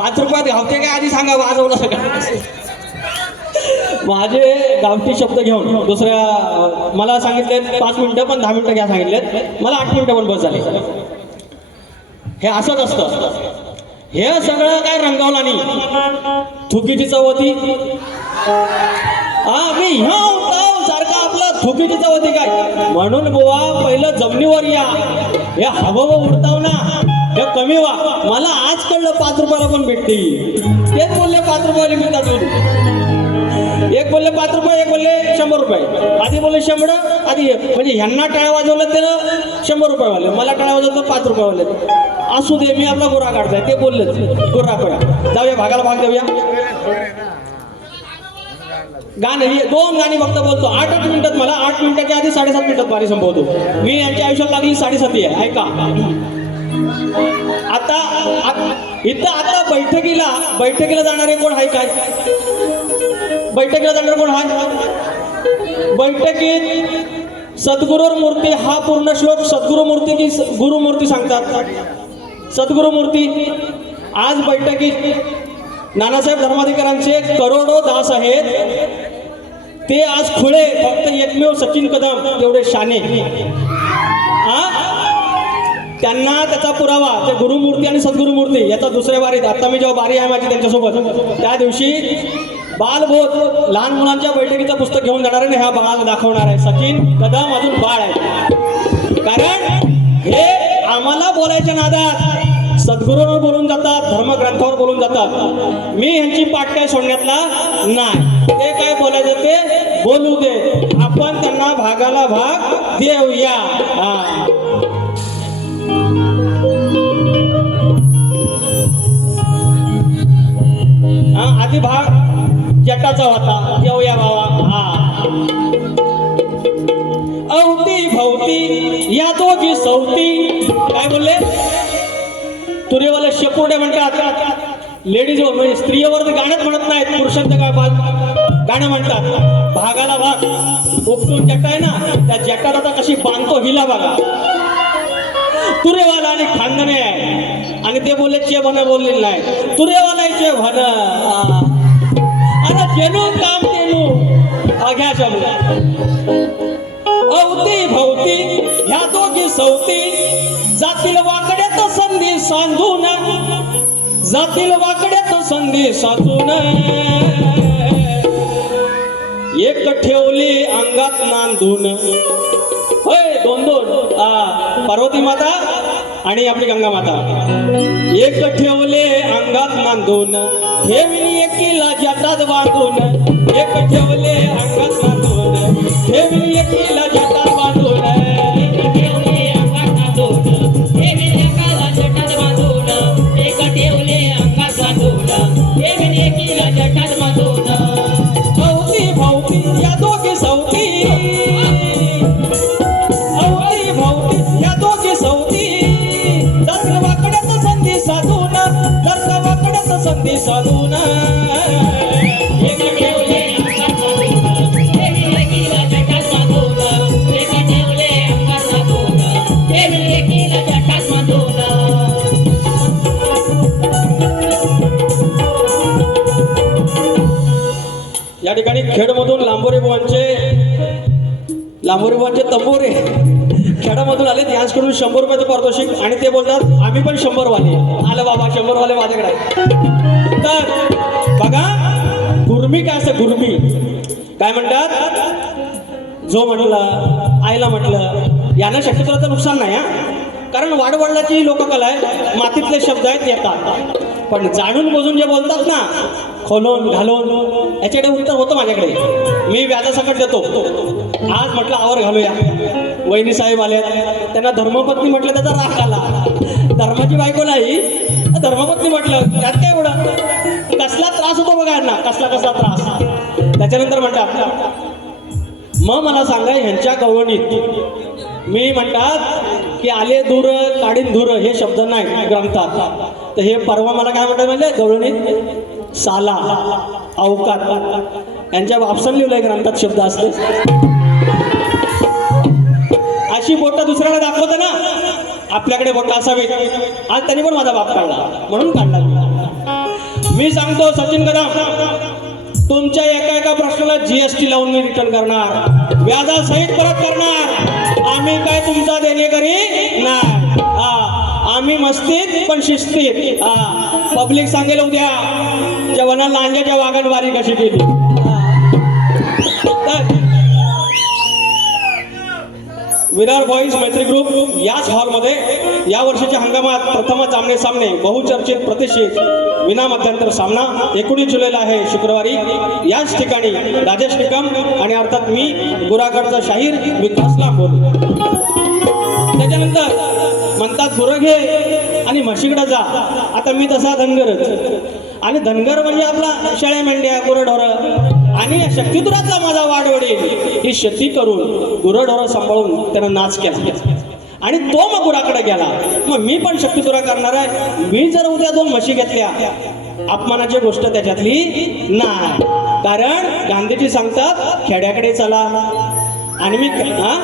पाच रुपयात गावते काय आधी सांगा वाजवलं सगळं. माझे गावठी शब्द घेऊन दुसऱ्या मला सांगितले पाच मिनिटं पण दहा मिनिटं घ्या सांगितलेत. मला आठ मिनिटं पण बस झाली. हे असंच असतं. हे सगळं काय रंगावला नाही. थुकीची चवती हा मी ह्या सारखा आपला थुकीची चवती काय? म्हणून बुवा पहिलं जमिनीवर या. हे हवं उडताव ना. हे कमी वा. मला आज कळलं पाच रुपयाला पण भेटते. तेच बोलले पाच रुपयाला मिळतात म्हणून. एक बोलले पाच रुपये एक बोलले शंभर रुपये. आधी बोलले शंभर आधी म्हणजे ह्यांना टाळ्या वाजवलं तर शंभर रुपये वाले मला टाळ्या वाजवलं तर पाच रुपये वाले असू दे मी आपला गुरा काढताय. ते बोलले गुरा पया जाऊया भागाला भाग देऊया. गाणं ही दोन गाणी फक्त बोलतो. आठ आठ मिनिटात मला आठ मिनिटाच्या आधी साडेसात मिनिटात बारी संपवतो. मी यांच्या आयुष्यात लागली साडेसाती आहे. ऐका आता इथं आता बैठकीला बैठकीला जाणारे कोण आहे काय बैठकीला जाणार कोण आहे बैठकीत सद्गुरूर मूर्ती हा पूर्ण श्लोक सद्गुरु मूर्ती की गुरु मूर्ती सांगतात. सद्गुरू मूर्ती आज बैठकीत नानासाहेब धर्माधिकारांचे करोडो दास आहेत. ते आज खुळे फक्त एकमेव सचिन कदम तेवढे शाने. हा त्यांना त्याचा पुरावा ते गुरुमूर्ती आणि सद्गुरुमूर्ती याचा दुसऱ्या बारीत आता मी जेव्हा बारी आहे माझी त्यांच्यासोबत त्या दिवशी बालबोध लहान मुलांच्या बैठकीचं पुस्तक घेऊन जाणार आहे आणि ह्या बाळाला दाखवणार आहे. सचिन कदम अजून बाळ आहे. कारण हे आम्हाला बोलायच्या नादात सद्गुरूवर बोलून जातात धर्मग्रंथावर बोलून जातात. मी ह्यांची पाठ काय सोडण्यातला नाही. ते काय बोलायचं ते बोलू दे. आपण त्यांना भागाला भाग देऊया. हा. आधी भाग जटाचा होता. देऊया भावा. हा. अवती भवती या दोघी सवती काय बोलले? तुरेवाले शेपुर्डे म्हणतात. लेडीज हो, म्हणजे स्त्रियावर ते गाणंच म्हणत नाहीत. पुरुषांचं काय बाल? गाणं म्हणतात. भागाला भाग. उपटून जटा आहे ना त्या जटाला कशी बांधतो हिला बघा. तुरेवाला आणि खानदाने. आहे आणि ते बोलले चे भन बोललेलं नाही तुरे आहे चे आता जेनू काम तेनू. घ्या चालू अवती भवती ह्या दोघी सवती जातील वाकड्यात संधी सांधून जातील वाकड्यात संधी साधून एक ठेवली अंगात नांदून. होय दोन दोन. आ, पार्वती माता आणि आपली गंगा माता. एक ठेवले अंगात नांदून ठेवली किल्ला जातात बांधून. एक ठेवले अंगात नांदून ठेवली एक किल्ला या ठिकाणी खेडमधून लांबोरे बुवांचे लांबोरे बुवांचे तंबोरे खेडामधून आले त्यांस शंभर रुपयाचं पारितोषिक आणि ते बोलतात आम्ही पण शंभर वाले आलं बाबा शंभरवाले माझ्याकडे तर बघा गुरमी काय असतं? गुरमी. काय म्हणतात? जो म्हटलं आईला म्हटलं यांना शक्यतो नुकसान नाही हा. कारण वाडवडिलाची लोककला आहे. मातीतले शब्द आहेत येतात. पण जाणून बुजून जे बोलतात ना खोलून घालून याच्याकडे उत्तर होतं माझ्याकडे. मी व्याजासकट देतो. आज म्हटलं आवर घालूया. वहिनी साहेब आले. त्यांना धर्मपत्नी म्हटलं त्याचा राग आला. धर्माची बायको नाही. धर्मपत्नी म्हटलं त्यात काय एवढं? कसला त्रास होतो बघा यांना. कसला कसला त्रास? त्याच्यानंतर म्हणतात मग मला सांगा ह्यांच्या गवळणीत मी म्हणतात की आले दूर काढीन धूर हे शब्द नाही ग्रंथात. तर हे परवा मला काय म्हणतात म्हणजे गवळणी? साला अवकात. यांच्या वापसन लिहिलंय ग्रंथात शब्द असते. अशी बोटं दुसऱ्याला दाखवतं ना आपल्याकडे बोटं असावीत. आज त्यांनी पण माझा बाप काढला म्हणून काढला मी. सांगतो सचिन कदम तुमच्या एका एका प्रश्नाला जीएसटी लावून मी रिटर्न करणार. व्याजासहित परत करणार. आम्ही काय तुमचा देणेकरी नाही. आम्ही मस्तीत पण शिस्तीत. हा. पब्लिक सांगेल उद्या. जेव्हा लांजाच्या वागणवारी कशी केली. विरार बॉईज मैत्री ग्रुप याच हॉलमध्ये या वर्षीच्या हंगामात प्रथमच आमने सामने बहुचर्चित प्रतिष्ठित विना मध्यंतर सामना एकोणीस जुलैला आहे शुक्रवारी. याच ठिकाणी राजेश निकम आणि अर्थात मी गुरागडचा शाहीर विकास लांबोल त्याच्यानंतर म्हणतात गुरं घे आणि म्हशीकडं जा. आता मी तसा धनगरच. आणि धनगर म्हणजे आपला शेळ्या मेंढ्या गुरंढोरं. आणि या शक्तिदुरातला माझा वाडवडील ही शेती करून गुरंढोरं सांभाळून त्यानं नाच केला. आणि तो मग गुराकडे गेला. मग मी पण शक्तिदुरा करणार आहे. मी जर उद्या दोन म्हशी घेतल्या अपमानाची गोष्ट त्याच्यातली नाही. कारण गांधीजी सांगतात खेड्याकडे चला आणि मी हा?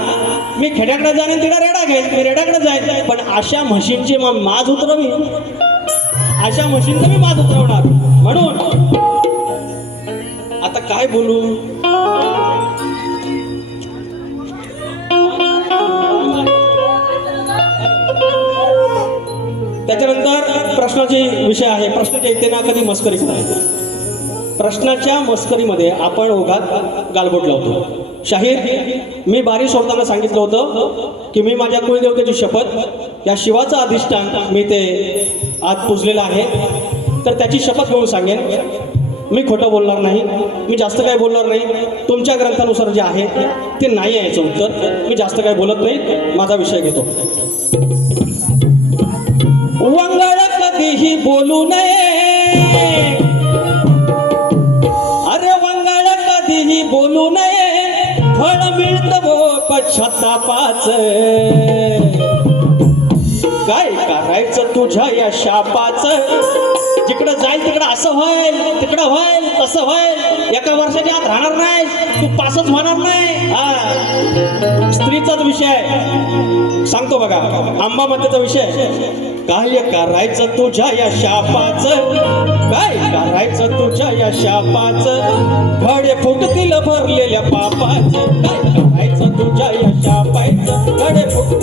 मी खेड्याकडे जाईन आणि तिला रेडा घेईन. मी रेड्याकडे जाईन. पण अशा म्हशींची मग माज उतरवी. अशा म्हशींचं मी माज उतरवणार. म्हणून आता काय बोलू? त्याच्यानंतर प्रश्नाचे विषय आहे. प्रश्नाच्या इथे ना कधी मस्करी करा प्रश्नाच्या मस्करीमध्ये आपण ओघात गालबोट लावतो. शाहीर मी बारी सोडताना सांगितलं होतं की मी माझ्या कुलदेवतेची शपथ या शिवाचं अधिष्ठान मी ते आज पुजलेलं आहे. तर त्याची शपथ घेऊन सांगेन मी खोटं बोलणार नाही मी जास्त काही बोलणार नाही तुमच्या ग्रंथानुसार जे आहे ते नाही आहे उत्तर मी जास्त काही बोलत नाही माझा विषय घेतो. वंगळ कधीही बोलू नये. पश्चातापाच काय करायचं तुझ्या या शापाच? जिकडं जाईल तिकडं असं होईल तिकडं होईल तसं होईल एका वर्षाच्या आत राहणार नाही तू पासच होणार नाही. हा. स्त्रीचाच विषय. आहे सांगतो बघा आंबा मातेचा विषय. काय करायचं तुझ्या या शापाच. काय करायचं तुझ्या या शापाच? घडे फुटतील भरलेल्या पापाच. काय करायचं तुझ्या या शापाच? घडे फुट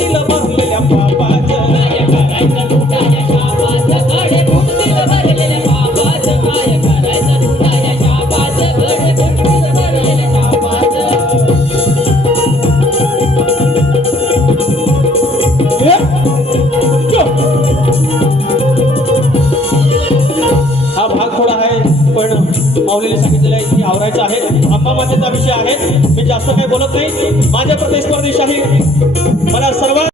माऊलीने सांगितलेलं आहे की आवरायचं आहे. आंबा मातेचा विषय आहे. मी जास्त काही बोलत नाही. माझ्या प्रतिस्पर्धी शाही मला सर्वात